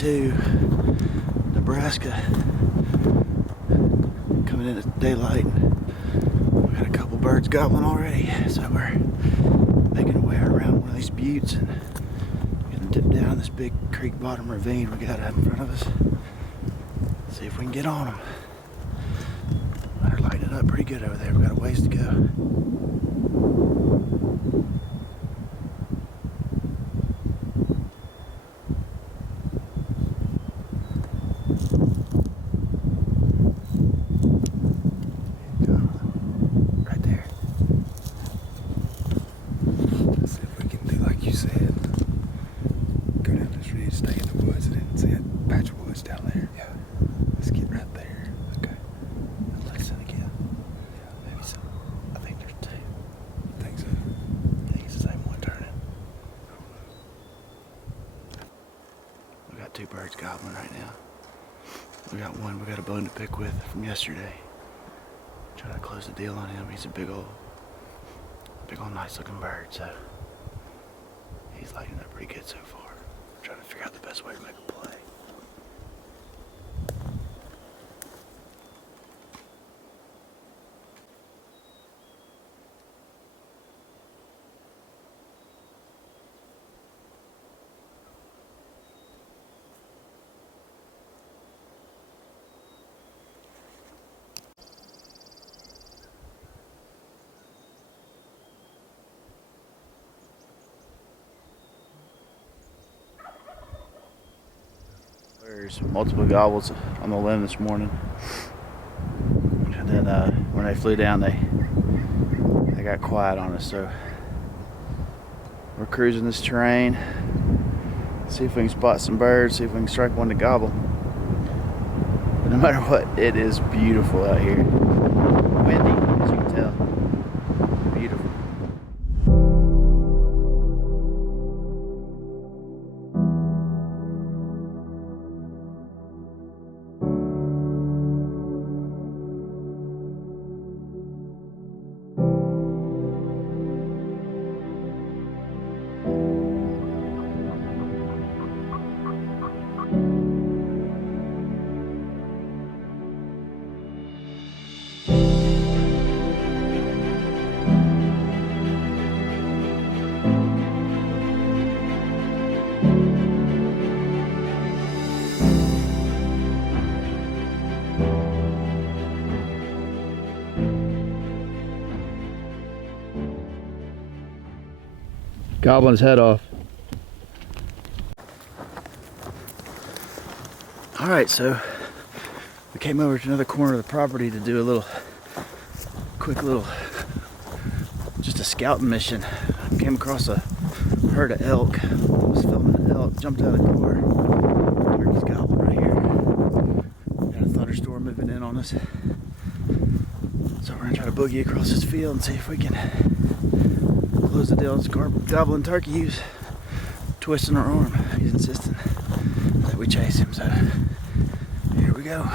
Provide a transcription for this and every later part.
into Nebraska, coming in at daylight. We got a couple birds gobbling already, so we're making our way around one of these buttes and gonna dip down this big creek bottom ravine we got out in front of us. See if we can get on them. They're lighting it up pretty good over there. We got a ways to go. Two birds gobbling right now. We got one we got a bone to pick with from yesterday. Trying to close the deal on him. He's a big old nice looking bird, so he's lighting up pretty good so far. I'm trying to figure out the best way to make a play. There's multiple gobbles on the limb this morning, and then when they flew down, they got quiet on us. So we're cruising this terrain, see if we can spot some birds, see if we can strike one to gobble. But no matter what, it is beautiful out here. Windy, as you can tell. Beautiful. Gobbling his head off. Alright, so we came over to another corner of the property to do a quick little, just a scouting mission. Came across a herd of elk. Was filming an elk, jumped out of the car. Turkey's gobbling right here. Got a thunderstorm moving in on us. So we're gonna try to boogie across this field and see if we can close the deal. This gobbling turkey, he's twisting our arm. He's insisting that we chase him, so here we go.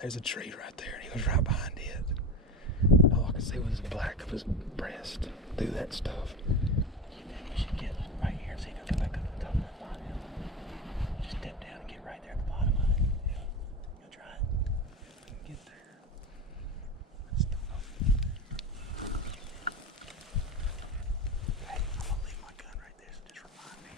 There's a tree right there, and he was right behind it. All I could see was the black of his breast through that stuff. You think we should get right here so you can go back up to the top of that line hill? Just step down and get right there at the bottom of it. Yeah. You'll try it. If we can get there. Let's start off. Okay, I'm gonna leave my gun right there, so just remind me.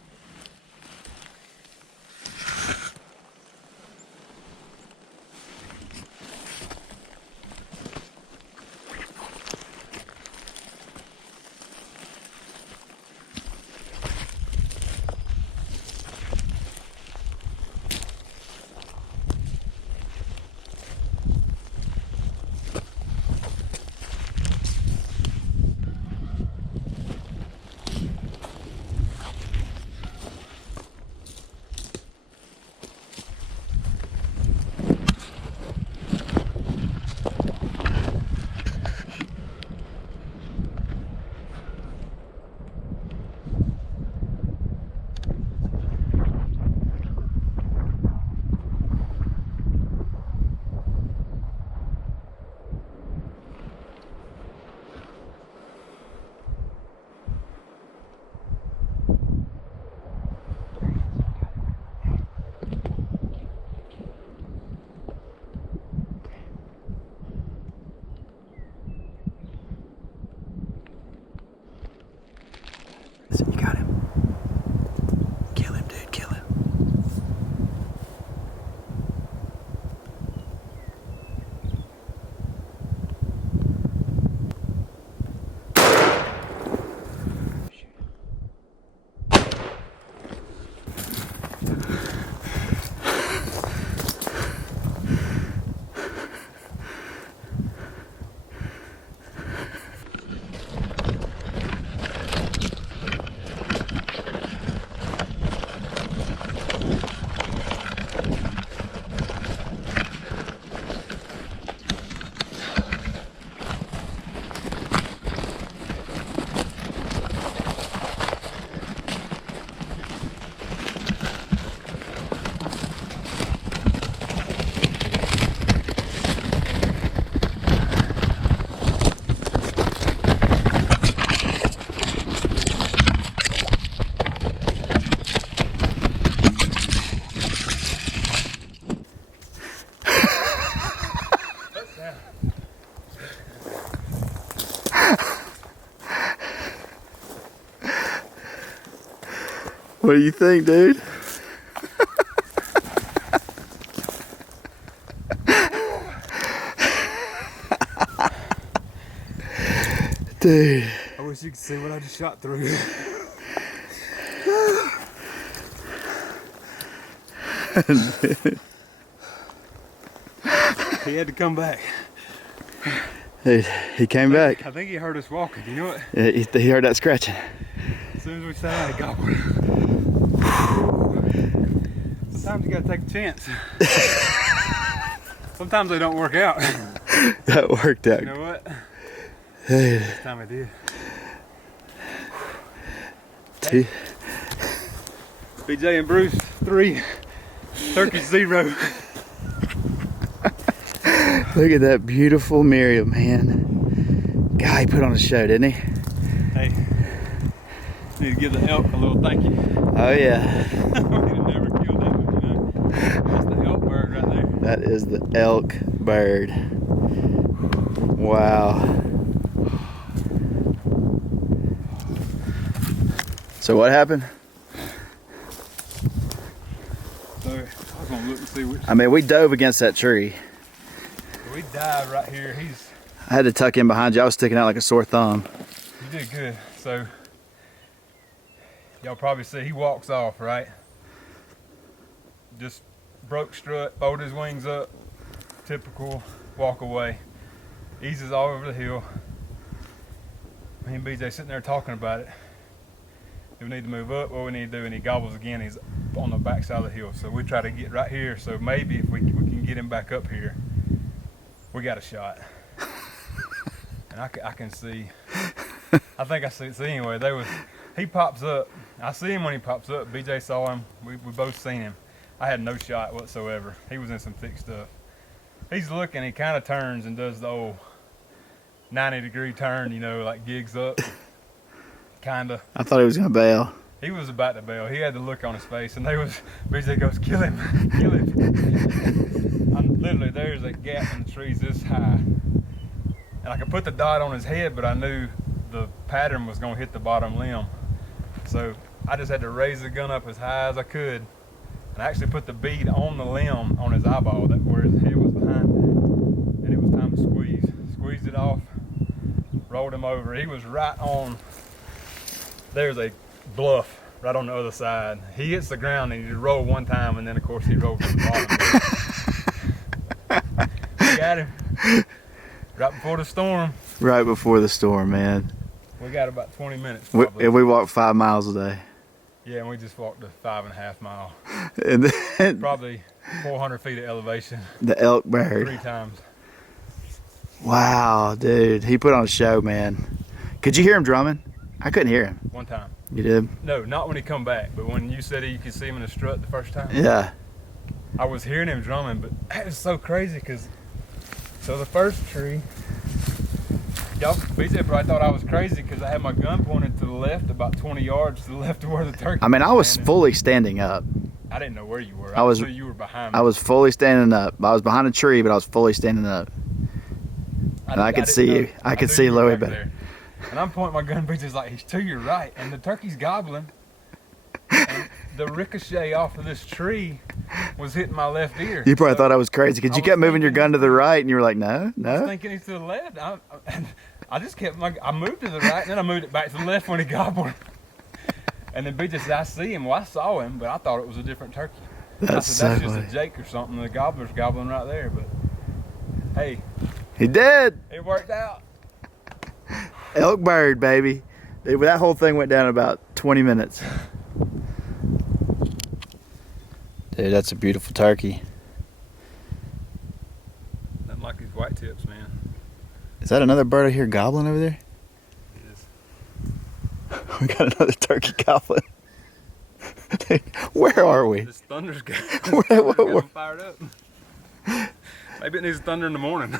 Listen, you got him. Kill him, dude, kill him. What do you think, dude? Dude. I wish you could see what I just shot through. He had to come back. Dude, he came back. I think he heard us walking, you know what? Yeah, he heard that scratching. As soon as we sat out, he gobbled. Sometimes you gotta take a chance. Sometimes they don't work out. That worked out. You know what? Hey. This time I did. Two. BJ and Bruce 3, Turkey 0. Look at that beautiful Merriam, man. God, he put on a show, didn't he? Hey, need to give the elk a little thank you. Oh yeah. We'd have never killed that one, you know. That's the elk bird right there. That is the elk bird. Wow. So what happened? So I was gonna look and see which. I mean, we dove against that tree. We dive right here. I had to tuck in behind you. I was sticking out like a sore thumb. You did good. So y'all probably see he walks off, right? Just broke strut, folded his wings up, typical walk away. Eases all over the hill. Me and BJ sitting there talking about it. Do we need to move up? What we need to do? And he gobbles again. He's on the back side of the hill. So we try to get right here. So maybe if we can get him back up here, we got a shot. And I can see. I think I see. So anyway, he pops up. I see him when he pops up. BJ saw him. We both seen him. I had no shot whatsoever. He was in some thick stuff. He's looking, he kind of turns and does the old 90-degree turn, you know, like gigs up. Kinda. I thought he was gonna bail. He was about to bail. He had the look on his face, and BJ goes, kill him, kill him. Literally, there's a gap in the trees this high. And I could put the dot on his head, but I knew the pattern was gonna hit the bottom limb. So I just had to raise the gun up as high as I could. And I actually put the bead on the limb, on his eyeball, that where his head was behind. And it was time to squeeze. Squeezed it off, rolled him over. He was right on, there's a bluff right on the other side. He hits the ground and he rolled one time, and then of course he rolled to the bottom. We got him right before the storm. Right before the storm, man. We got about 20 minutes probably. We walked 5 miles a day. Yeah, and we just walked a 5.5 mile. And then Probably 400 feet of elevation. the elk bird. 3 times. Wow, dude. He put on a show, man. Could you hear him drumming? I couldn't hear him. One time. You did? No, not when he come back, but when you said you could see him in the strut the first time. Yeah. I was hearing him drumming, but that was so crazy because, so the first tree, y'all, BJ probably thought I was crazy because I had my gun pointed to the left, about 20 yards to the left of where the turkey I mean, I was standing. fully standing up. I didn't know where you were. I was- knew you were behind me. I was fully standing up. I was behind a tree, but I was fully standing up. And I could didn't see know. you. I could knew see you were Louie back better. there. And I'm pointing my gun, BJ's like, he's to your right, and the turkey's gobbling. And the ricochet off of this tree was hitting my left ear. You probably So thought I was crazy because I you was kept moving your thinking- gun to the right, and you were like, no, I was no. thinking he's to the left. I just kept I moved to the right, and then I moved it back to the left when he gobbled. And then BJ said, I see him. Well, I saw him, but I thought it was a different turkey. That's I said, that's so just funny. a Jake or something. The gobbler's gobbling right there. But hey, He did. it worked out. Elk bird, baby. Dude, that whole thing went down in about 20 minutes. Dude, that's a beautiful turkey. Nothing like these white tips, man. Is that another bird I hear gobbling over there? It is. We got another turkey gobbling. Dude, where are we? This thunder's got Where- fired up. Maybe it needs thunder in the morning.